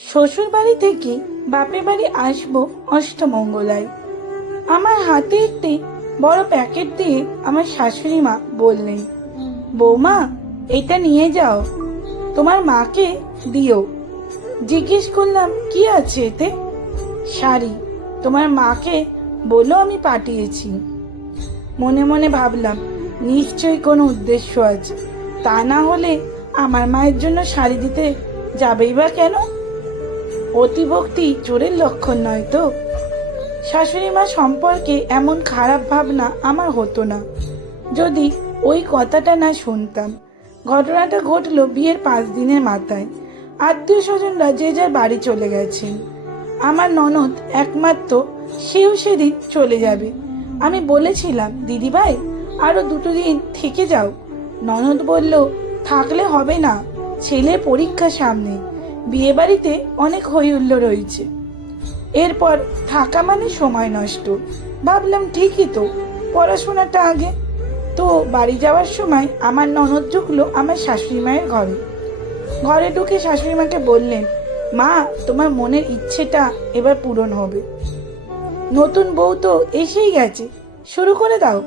শ্বশুর বাড়ি থেকে বাপের বাড়ি আসবো অষ্টমঙ্গলায়। আমার হাতে একটি বড় প্যাকেট দিয়ে আমার শাশুড়ি মা বললেন, বৌমা, এটা নিয়ে যাও, তোমার মাকে দিও। জিজ্ঞেস করলাম, কি আছে এতে? শাড়ি, তোমার মাকে বলো আমি পাঠিয়েছি। মনে মনে ভাবলাম, নিশ্চয়ই কোনো উদ্দেশ্য আছে, তা না হলে আমার মায়ের জন্য শাড়ি দিতে যাবেই বা কেন? অতিভক্তি চোরের লক্ষণ নয় তো। শাশুড়ি মা সম্পর্কে এমন খারাপ ভাবনা আমার হতো না যদি ওই কথাটা না শুনতাম। ঘটনাটা ঘটলো বিয়ের 5 দিনের মাথায়। আত্মীয় স্বজনরা যে যার বাড়ি চলে গেছেন। আমার ননদ একমাত্র, সেও সেদিন চলে যাবে। আমি বলেছিলাম, দিদিভাই আরো 2 দিন থেকে যাও। ননদ বলল, থাকলে হবে না, ছেলে পরীক্ষা সামনে, বিয়ে বাড়িতে অনেক হইহুল্লো রয়েছে, এরপর থাকা মানে সময় নষ্ট। ভাবলাম ঠিকই তো, পড়াশোনাটা আগে। তো বাড়ি যাওয়ার সময় আমার ননদ ঢুকলো আমার শাশুড়ি মায়ের ঘরে। ঘরে ঢুকে শাশুড়ি মাকে বললেন, মা, তোমার মনের ইচ্ছেটা এবার পূরণ হবে, নতুন বউ তো এসেই গেছে, শুরু করে দাও।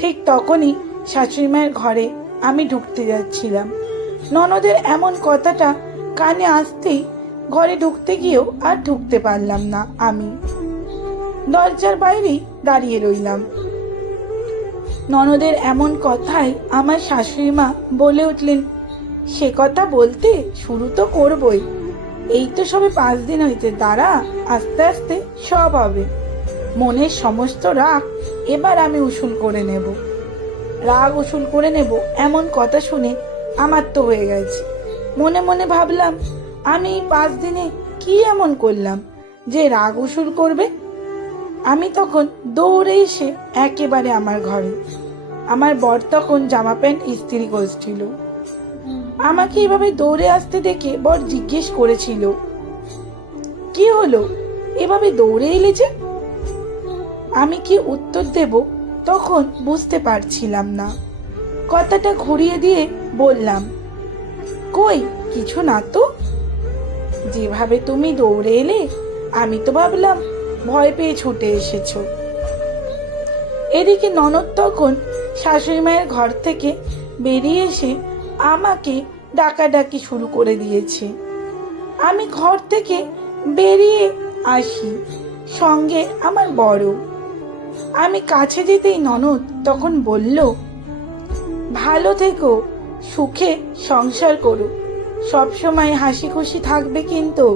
ঠিক তখনই শাশুড়ি মায়ের ঘরে আমি ঢুকতে যাচ্ছিলাম। ননদের এমন কথাটা কানে আসতেই ঘরে ঢুকতে গিয়েও আর ঢুকতে পারলাম না। আমি দরজার বাইরেই দাঁড়িয়ে রইলাম। ননদের এমন কথায় আমার শাশুড়ি মা বলে উঠলেন, সে কথা বলতে শুরু তো করবই, এই তো সবে 5 দিন হয়েছে, দাঁড়া, আস্তে আস্তে সব হবে। মনের সমস্ত রাগ এবার আমি উসুল করে নেব। রাগ উসুল করে নেব এমন কথা শুনে আমার তো হয়ে গেছে। মনে মনে ভাবলাম, আমি এই 5 দিনে কি এমন করলাম যে রাগ উসুল করবে? আমি তখন দৌড়ে এসে একেবারে আমার ঘরে। আমার বর তখন জামা প্যান্ট ইস্ত্রি করছিল। আমাকে এভাবে দৌড়ে আসতে দেখে বর জিজ্ঞেস করেছিল, কি হলো, এভাবে দৌড়ে এলে যে? আমি কি উত্তর দেব তখন বুঝতে পারছিলাম না। কথাটা ঘুরিয়ে দিয়ে বললাম, কই কিছু না তো। যেভাবে তুমি দৌড়ে এলে আমি তো ভাবলাম ভয় পেয়ে ছুটে এসেছো। এদিকে ননদ তখন শাশুড়ি মায়ের ঘর থেকে বেরিয়ে এসে আমাকে ডাকাডাকি শুরু করে দিয়েছে। আমি ঘর থেকে বেরিয়ে আসি, সঙ্গে আমার বড়। আমি কাছে যেতেই ননদ তখন বলল, ভালো থেকো, সুখে সংসার করো, সবসময় হাসি খুশি থাকবে কিন্তু।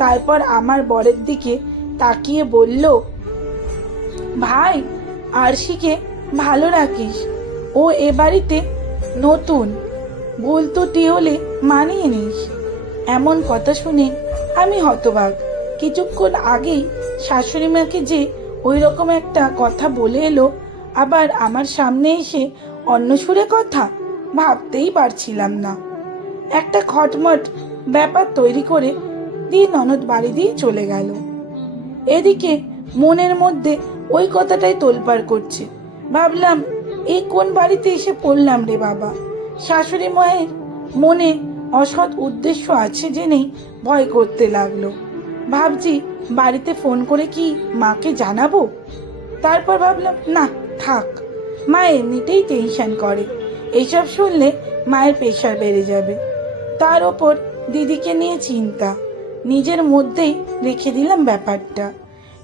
তারপর আমার বরের দিকে তাকিয়ে বলল, ভাই, আরশিকে ভালো রাখিস, ও এ বাড়িতে নতুন, ভুল ত্রুটি হলে মানিয়ে নিস। এমন কথা শুনে আমি হতবাক। কিছুক্ষণ আগেই শাশুড়ি মাকে যে ওই রকম একটা কথা বলে এলো, আবার আমার সামনে এসে অন্য সুরে কথা, ভাবতেই পারছিলাম না। একটা খটমট ব্যাপার তৈরি করে দিয়ে ননদ বাড়ি দিয়ে চলে গেল। এদিকে মনের মধ্যে ওই কথাটাই তোলপাড় করছে। ভাবলাম, এই কোন বাড়িতে এসে পড়লাম রে বাবা। শাশুড়ি মায়ের মনে অসৎ উদ্দেশ্য আছে জেনেই ভয় করতে লাগলো। ভাবছি, বাড়িতে ফোন করে কি মাকে জানাবো? তারপর ভাবলাম, না থাক, মা এমনিতেই টেনশন করে, এসব শুনলে মায়ের প্রেশার বেড়ে যাবে। তার ওপর দিদিকে নিয়ে চিন্তা, নিজের মধ্যেই রেখে দিলাম ব্যাপারটা।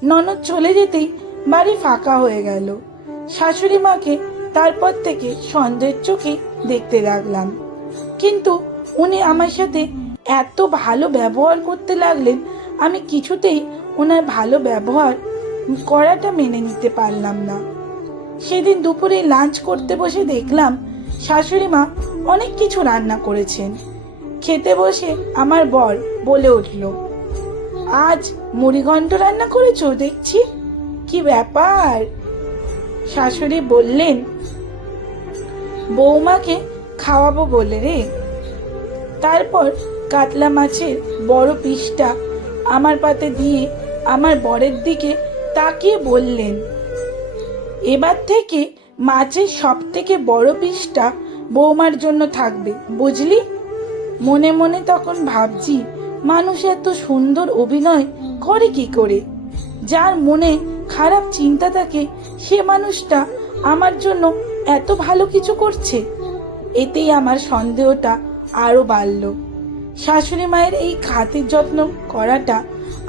ননদ চলে যেতেই বাড়ি ফাঁকা হয়ে গেল। শাশুড়ি মাকে তারপর থেকে সন্দেহের চোখে দেখতে লাগলাম, কিন্তু উনি আমার সাথে এত ভালো ব্যবহার করতে লাগলেন, আমি কিছুতেই ওনার ভালো ব্যবহার করাটা মেনে নিতে পারলাম না। সেদিন দুপুরে লাঞ্চ করতে বসে দেখলাম শাশুড়ি মা অনেক কিছু রান্না করেছেন। খেতে বসে আমার বর বলে উঠল, আজ মুড়িঘণ্ট রান্না করেছো দেখছি, কি ব্যাপার? শাশুড়ি বললেন, বৌমাকে খাওয়াবো বলে রে। তারপর কাতলা মাছের বড় পিসটা আমার পাতে দিয়ে আমার বরের দিকে তাকিয়ে বললেন, এবার থেকে মাছের সব থেকে বড় পিসটা বৌমার জন্য থাকবে, বুঝলি? মনে মনে তখন ভাবছি, মানুষ এত সুন্দর অভিনয় করে কি করে? যার মনে খারাপ চিন্তা থাকে সে মানুষটা আমার জন্য এত ভালো কিছু করছে। এতেই আমার সন্দেহটা আরো বাড়ল। শাশুড়ি মায়ের এই খাতির যত্ন করাটা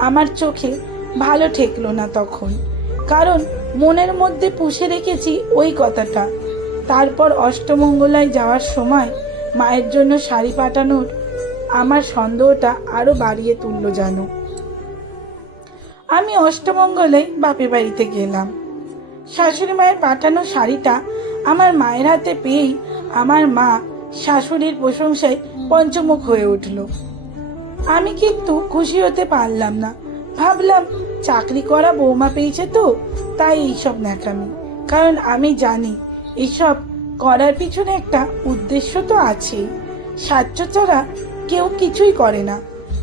আমার চোখে ভালো ঠেকলো না তখন, কারণ মনের মধ্যে পুষে রেখেছি ওই কথাটা। তারপর অষ্টমঙ্গলায় যাওয়ার সময় মায়ের জন্য শাড়ি পাঠানোর আমার সন্দেহটা আরো বাড়িয়ে তুললো জানো। আমি অষ্টমঙ্গলায় বাপের বাড়িতে গেলাম। শাশুড়ি মায়ের পাঠানো শাড়িটা আমার মায়ের হাতে পেয়েই আমার মা শাশুড়ির প্রশংসায় পঞ্চমুখ হয়ে উঠল। আমি কিন্তু খুশি হতে পারলাম না। ভাবলাম চাকরি করা বৌমা পেয়েছে তো, তাই এইসব ন্যাকামি। কারণ আমি জানি এইসব করার পিছনে একটা উদ্দেশ্য তো আছেই। সাহায্য ছাড়া কেউ কিছুই করে না।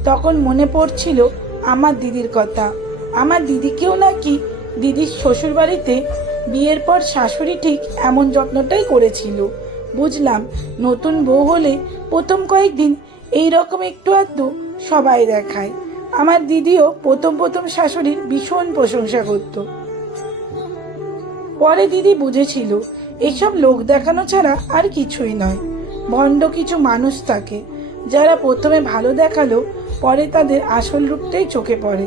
তখন মনে পড়ছিল আমার দিদির কথা। আমার দিদিকেও নাকি দিদির শ্বশুর বাড়িতে বিয়ের পর শাশুড়ি ঠিক এমন যত্নটাই করেছিল। বুঝলাম নতুন বউ হলে প্রথম কয়েকদিন এইরকম একটু আধটু সবাই দেখায়। আমার দিদিও প্রথম প্রথম শাশুড়ির ভীষণ প্রশংসা করত। পরে দিদি বুঝেছিল এসব লোক দেখানো ছাড়া আর কিছুই নয়। ভণ্ড কিছু মানুষ থাকে যারা প্রথমে ভালো দেখালো, পরে তাদের আসল রূপটাই চোখে পড়ে।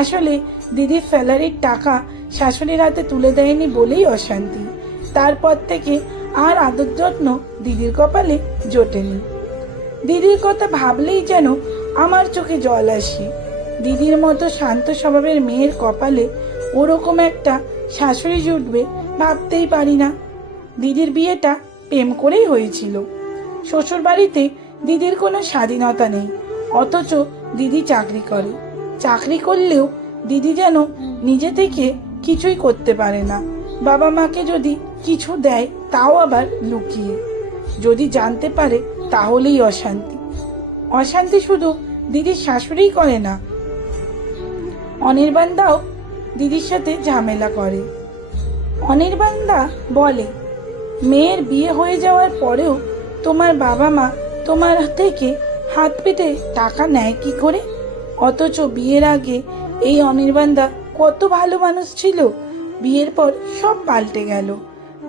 আসলে দিদির স্যালারির টাকা শাশুড়ির হাতে তুলে দেয়নি বলেই অশান্তি। তারপর থেকে আর আদর যত্ন দিদির কপালে জোটেনি। দিদির কথা ভাবলেই যেন আমার চোখে জল আসে। দিদির মতো শান্ত স্বভাবের মেয়ের কপালে ওরকম একটা শাশুড়ি জুটবে ভাবতেই পারি না। দিদির বিয়েটা প্রেম করেই হয়েছিল। শ্বশুর বাড়িতে দিদির কোনো স্বাধীনতা নেই, অথচ দিদি চাকরি করে। চাকরি করলেও দিদি যেন নিজে থেকে কিছুই করতে পারে না। বাবা মাকে যদি কিছু দেয় তাও আবার লুকিয়ে। যদি জানতে পারে তাহলেই অশান্তি। অশান্তি শুধু দিদির শাশুড়িই করে না, অনির্বাণদাও দিদির সাথে ঝামেলা করে। অনির্বাণদা বলে, মেয়ের বিয়ে হয়ে যাওয়ার পরেও তোমার বাবা মা তোমার থেকে হাত পেতে টাকা নেয় কি করে? অথচ বিয়ের আগে এই অনির্বাণদা কত ভালো মানুষ ছিল। বিয়ের পর সব পাল্টে গেল।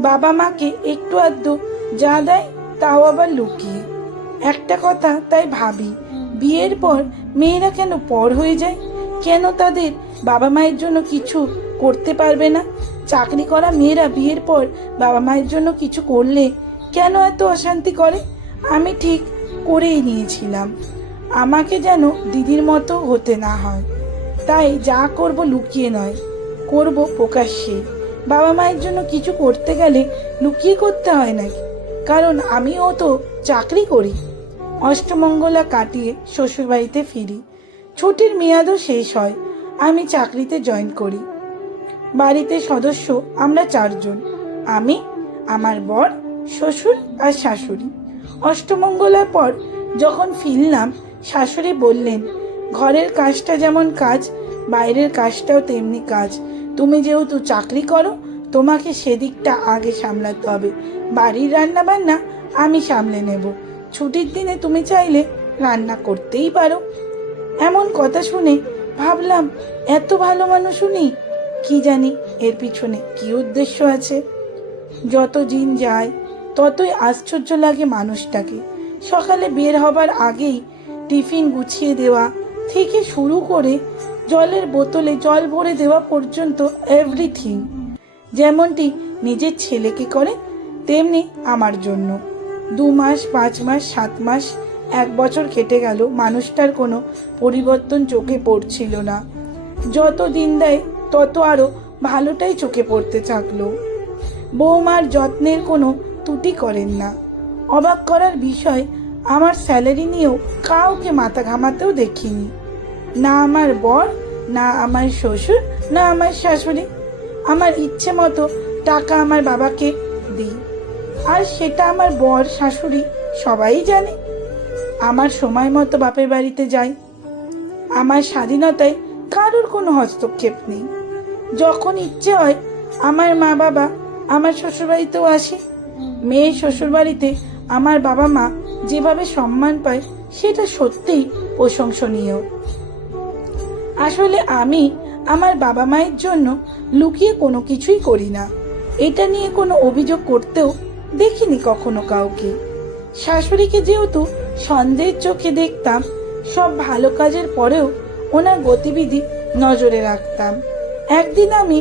বাবা মাকে একটু আধটু যা দেয় তাও আবার লুকিয়ে। একটা কথা তাই ভাবি, বিয়ের পর মেয়েরা কেন পর হয়ে যায়? কেন তাদের বাবা মায়ের জন্য কিছু করতে পারবে না? চাকরি করা মেয়েরা বিয়ের পর বাবা মায়ের জন্য কিছু করলে কেন এত অশান্তি করে? আমি ঠিক করেই নিয়েছিলাম আমাকে যেন দিদির মতো হতে না হয়। তাই যা করব লুকিয়ে নয়, করব প্রকাশ্যে। বাবা মায়ের জন্য কিছু করতে গেলে লুকিয়ে করতে হয় নাকি? কারণ আমিও তো চাকরি করি। অষ্টমঙ্গলা কাটিয়ে শ্বশুরবাড়িতে ফিরি। ছুটির মেয়াদও শেষ হয়। আমি চাকরিতে জয়েন করি। বাড়িতে সদস্য আমরা 4 জন, আমি, আমার বর, শ্বশুর আর শাশুড়ি। অষ্টমঙ্গলার পর যখন ফিরলাম, শাশুড়ি বললেন, ঘরের কাজটা যেমন কাজ, বাইরের কাজটাও তেমনি কাজ। তুমি যেহেতু চাকরি করো, তোমাকে সেদিকটা আগে সামলাতে হবে। বাড়ির রান্না বান্না আমি সামলে নেব। ছুটির দিনে তুমি চাইলে রান্না করতেই পারো। এমন কথা শুনে ভাবলাম, এত ভালো মানুষ উনি, কি জানি এর পিছনে কি উদ্দেশ্য আছে। যত দিন যায় ততই আশ্চর্য লাগে মানুষটাকে। সকালে বের হবার আগেই টিফিন গুছিয়ে দেওয়া থেকে শুরু করে জলের বোতলে জল ভরে দেওয়া পর্যন্ত এভরিথিং যেমনটি নিজের ছেলেকে করে, তেমনি আমার জন্য। 2 মাস, 5 মাস, 7 মাস, 1 বছর কেটে গেল, মানুষটার কোনো পরিবর্তন চোখে পড়ছিল না। যত দিন দেয় তত আরও ভালোটাই চোখে পড়তে থাকলো। বৌমার যত্নের কোনো ত্রুটি করেন না। অবাক করার বিষয়, আমার স্যালারি নিয়েও কাউকে মাথা ঘামাতেও দেখিনি। না আমার বর, না আমার শ্বশুর, না আমার শাশুড়ি। আমার ইচ্ছে মতো টাকা আমার বাবাকে দিই, আর সেটা আমার বর, শাশুড়ি সবাই জানে। আমার সময় মতো বাপের বাড়িতে যাই। আমার স্বাধীনতায় কারোর কোনো হস্তক্ষেপ নেই। যখন ইচ্ছে হয় আমার মা বাবা আমার শ্বশুরবাড়িতেও আসে। মেয়ের শ্বশুরবাড়িতে আমার বাবা মা যেভাবে সম্মান পায় সেটা সত্যিই প্রশংসনীয়। আসলে আমি আমার বাবা মায়ের জন্য লুকিয়ে কোনো কিছুই করি না। এটা নিয়ে কোনো অভিযোগ করতেও দেখিনি কখনো কাউকে। শাশুড়িকে যেহেতু সন্দেহের চোখে দেখতাম, সব ভালো কাজের পরেও ওনার গতিবিধি নজরে রাখতাম। একদিন আমি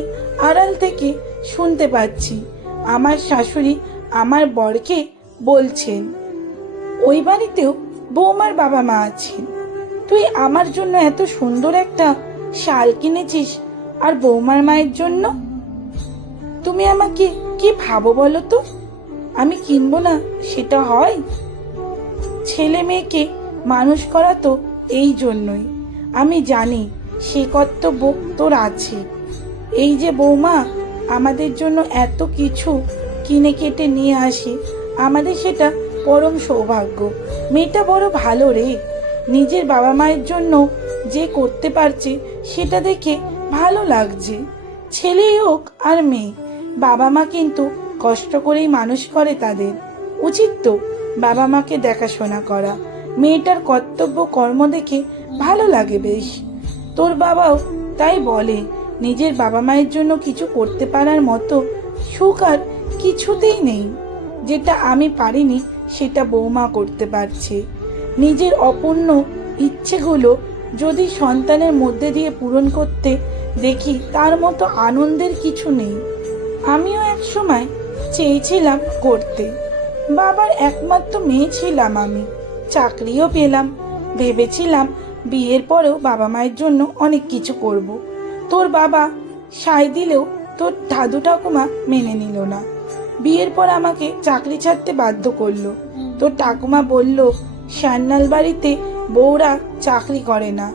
আড়াল থেকে শুনতে পাচ্ছি আমার শাশুড়ি আমার বরকে বলছেন, ওই বাড়িতেও বৌমার বাবা মা আছেন, তুই আমার জন্য এত সুন্দর একটা শাল কিনেছিস, আর বৌমার মায়ের জন্য তুমি আমাকে কি ভাবো বলো তো? আমি কিনবো না সেটা হয়? ছেলে মেয়েকে মানুষ করা তো এই জন্যই। আমি জানি সে কর্তব্য তোর আছে। এই যে বৌমা আমাদের জন্য এত কিছু কিনে কেটে নিয়ে আসে, আমাদের সেটা পরম সৌভাগ্য। মেয়েটা বড় ভালো রে, নিজের বাবা মায়ের জন্য যে করতে পারছে সেটা দেখে ভালো লাগছে। ছেলেই হোক আর মেয়ে, বাবা মা কিন্তু কষ্ট করেই মানুষ করে তাদের। উচিত তো বাবা মাকে দেখাশোনা করা। মেয়েটার কর্তব্য কর্ম দেখে ভালো লাগে বেশ। তোর বাবাও তাই বলে, নিজের বাবা মায়ের জন্য কিছু করতে পারার মতো সুখ আর কিছুতেই নেই। যেটা আমি পারিনি সেটা বৌমা করতে পারছে। নিজের অপূর্ণ ইচ্ছেগুলো যদি সন্তানের মধ্যে দিয়ে পূরণ করতে দেখি, তার মতো আনন্দের কিছু নেই। আমিও এক সময় চেয়েছিলাম করতে। বাবার একমাত্র মেয়ে ছিলাম আমি, চাকরিও পেলাম। ভেবেছিলাম বিয়ের পরেও বাবা মায়ের জন্য অনেক কিছু করব। তোর বাবা সায় দিলেও তোর দাদু ঠাকুমা মেনে নিল না। বিয়ের পর আমাকে চাকরি ছাড়তে বাধ্য করলো। তোর ঠাকুমা বলল, সান্যাল বাড়িতে বউরা চাকরি করে না,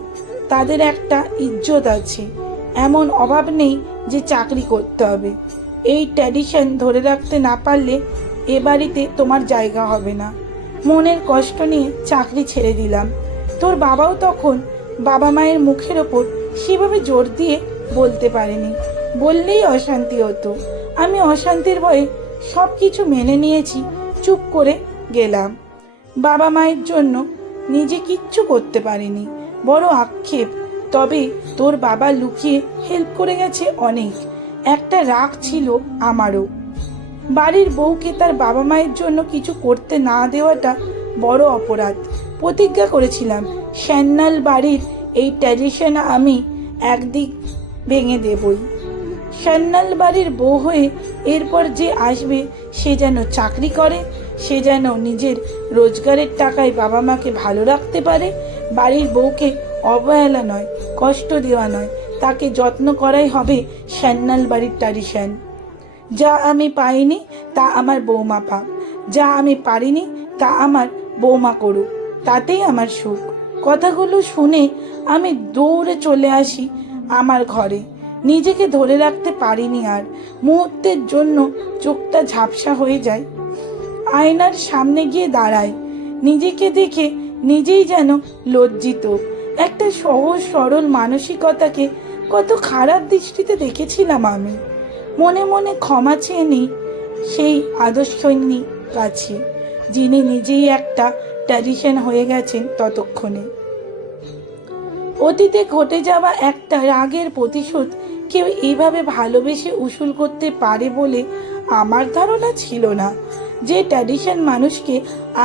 তাদের একটা ইজ্জত আছে, এমন অভাব নেই যে চাকরি করতে হবে। এই ট্র্যাডিশন ধরে রাখতে না পারলে এ বাড়িতে তোমার জায়গা হবে না। মনের কষ্ট নিয়ে চাকরি ছেড়ে দিলাম। তোর বাবাও তখন বাবা মায়ের মুখের ওপর সেভাবে জোর দিয়ে বলতে পারেনি, বললেই অশান্তি হতো। আমি অশান্তির ভয়ে সব কিছু মেনে নিয়েছি, চুপ করে গেলাম। বাবা মায়ের জন্য নিজে কিচ্ছু করতে পারিনি, বড় আক্ষেপ। তবে তোর বাবা লুকিয়ে হেল্প করে গেছে অনেক। একটা রাগ ছিল আমারও। বাড়ির বউকে তার বাবা মায়ের জন্য কিছু করতে না দেওয়াটা বড় অপরাধ। প্রতিজ্ঞা করেছিলাম সান্যাল বাড়ির এই ট্র্যাডিশন আমি একদিক ভেঙে দেবই। সান্যাল বাড়ির বউ হয়ে এরপর যে আসবে সে যেন চাকরি করে, সে যেন নিজের রোজগারের টাকায় বাবা মাকে ভালো রাখতে পারে। বাড়ির বউকে অবহেলা নয়, কষ্ট দেওয়া নয়, তাকে যত্ন করাই হবে সান্যাল বাড়ির ট্র্যাডিশন। যা আমি পাইনি তা আমার বৌমা পাক, যা আমি পারিনি তা আমার বৌমা করুক, তাতেই আমার সুখ। কথাগুলো শুনে আমি দৌড়ে চলে আসি আমার ঘরে। নিজেকে ধরে রাখতে পারিনি আর। মুহূর্তের জন্য চোখটা ঝাপসা হয়ে যায়। আয়নার সামনে গিয়ে দাঁড়াই। নিজেকে দেখে নিজেই যেন লজ্জিত। একটা সহজ সরল মানসিকতাকে কত খারাপ দৃষ্টিতে দেখেছিলাম আমি। মনে মনে ক্ষমা চেয়ে নিই সেই আদর্শহীনীর কাছে, যিনি নিজেই একটা ট্র্যাডিশন হয়ে গেছেন ততক্ষণে। অতীতে ঘটে যাওয়া একটা রাগের প্রতিশোধ কেউ এইভাবে ভালোবেসে উসুল করতে পারে বলে আমার ধারণা ছিল না। যে ট্র্যাডিশন মানুষকে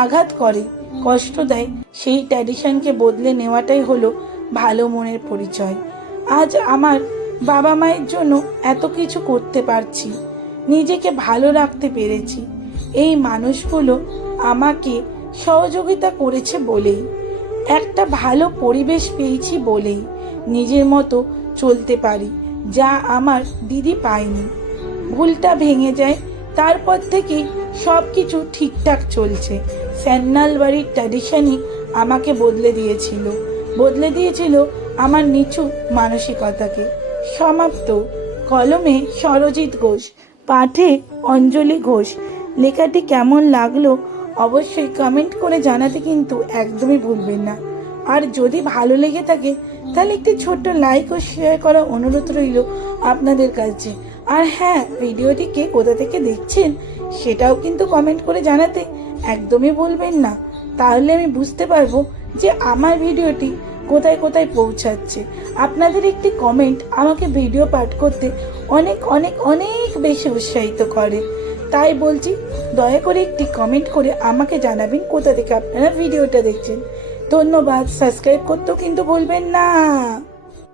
আঘাত করে, কষ্ট দেয়, সেই ট্র্যাডিশনকে বদলে নেওয়াটাই হলো ভালো মনের পরিচয়। আজ আমার বাবা মায়ের জন্য এত কিছু করতে পারছি, নিজেকে ভালো রাখতে পেরেছি। এই মানুষগুলো আমাকে সহযোগিতা করেছে বলেই, একটা ভালো পরিবেশ পেয়েছি বলেই নিজের মতো চলতে পারি, যা আমার দিদি পায়নি। ভুলটা ভেঙে যায়, তারপর থেকেই সব কিছু ঠিকঠাক চলছে। সান্যাল বাড়ির ট্র্যাডিশনই আমাকে বদলে দিয়েছিল আমার নিচু মানসিকতাকে। সমাপ্ত। কলমে সরজিৎ ঘোষ, পাঠে অঞ্জলি ঘোষ। লেখাটি কেমন লাগলো অবশ্যই কমেন্ট করে জানাতে কিন্তু একদমই ভুলবেন না। আর যদি ভালো লেগে থাকে তাহলে একটি ছোট্ট লাইক ও শেয়ার করার অনুরোধ রইল আপনাদের কাছে। আর হ্যাঁ, ভিডিওটিকে কোথা থেকে দেখছেন সেটাও কিন্তু কমেন্ট করে জানাতে একদমই ভুলবেন না। তাহলে আমি বুঝতে পারবো যে আমার ভিডিওটি কোথায় কোথায় পৌঁছাচ্ছে। আপনাদের একটি কমেন্ট আমাকে ভিডিও পাঠ করতে অনেক অনেক অনেক বেশি উৎসাহিত করে। তাই বলছি, দয়া করে একটি কমেন্ট করে আমাকে জানাবেন কোথা থেকে আপনারা ভিডিওটা দেখছেন। ধন্যবাদ। সাবস্ক্রাইব করতেও কিন্তু ভুলবেন না।